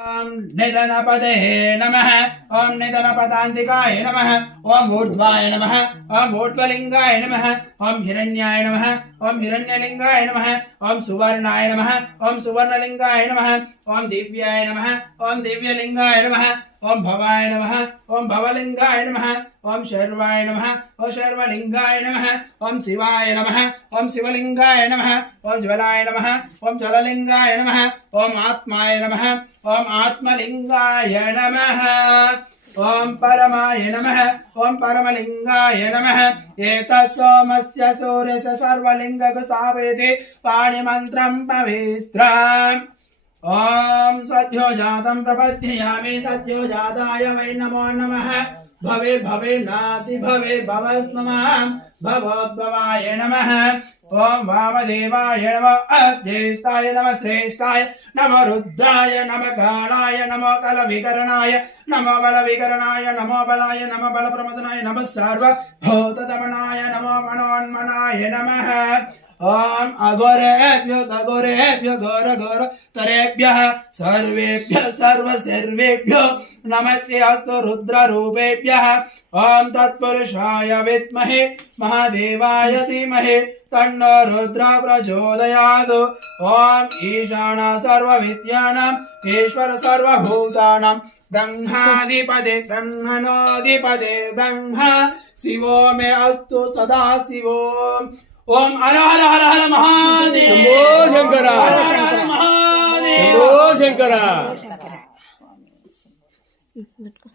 ओम निधनपते नमः। ओम निधनपदान्तिकाय नमः। ओम ऊर्ध्वाय नमः। ओम ऊर्ध्वलिंगाय नमः। ओम हिरण्याय नमः। ओम हिरण्यलिंगाय नमः। ओम सुवर्णाय नमः। ओम सुवर्णलिंगाय नमः। ओम दिव्याय नमः। ओम दिव्यलिंगाय नमः। ओम भवाय नमः। ओम भवलिंगाय नमः। ओम शर्वाय नमः। ओम शर्वलिंगाय नमः। ओम शिवाय नमः। ओम शिवलिंगाय नमः। ओम ज्वलाय नमः। ओम ज्वललिंगाय नमः। ओम आत्माय नमः। ओम आत्मलिंगाय नमः। ओम परमाय नमः। ओम परमलिंगाय नमः। एतत् सोमस्य सूर्यस्य सर्वलिंगक स्थापयति पाणिमन्त्रं पवित्रम्। ओम सद्यो जातं प्रपद्ययामि। सद्यो जाताय वै नमो नमः। भवे भवे नाति भवे भवस्ममां भवोद्भवाय नमः। ओम वामदेवाय नमः। ज्येष्ठाय नमः। श्रेष्ठाय नमो रुद्राय नमः। कालाय नमो कलविकरणाय नमो बलविकरणाय नमो बलाय नमो बलप्रमदनाय नमः। सर्वभूतदमनाय नमो मनोन्मनाय नमः। ओम अघोरेभ्यो अघोरेभ्यो घोर घोर तरेभ्यः सर्वेभ्यः सर्वसर्वेभ्यो नमस्ते अस्तु रुद्ररूपेभ्यः। ओम तत्पुरुषाय विद्महे महादेवाय धीमहि तन्नो रुद्र प्रचोदयात्। ओम ईशान सर्वविद्यानाम् ईश्वर सर्वभूतानां ब्रह्माधिपते ब्रह्मणोऽधिपते ब्रह्मा शिवो मे अस्तु सदा शिवो। ओम हर हर हर हर महादेव। शंभो शंकरा। हर हर हर महादेव। शंभो शंकरा। लटको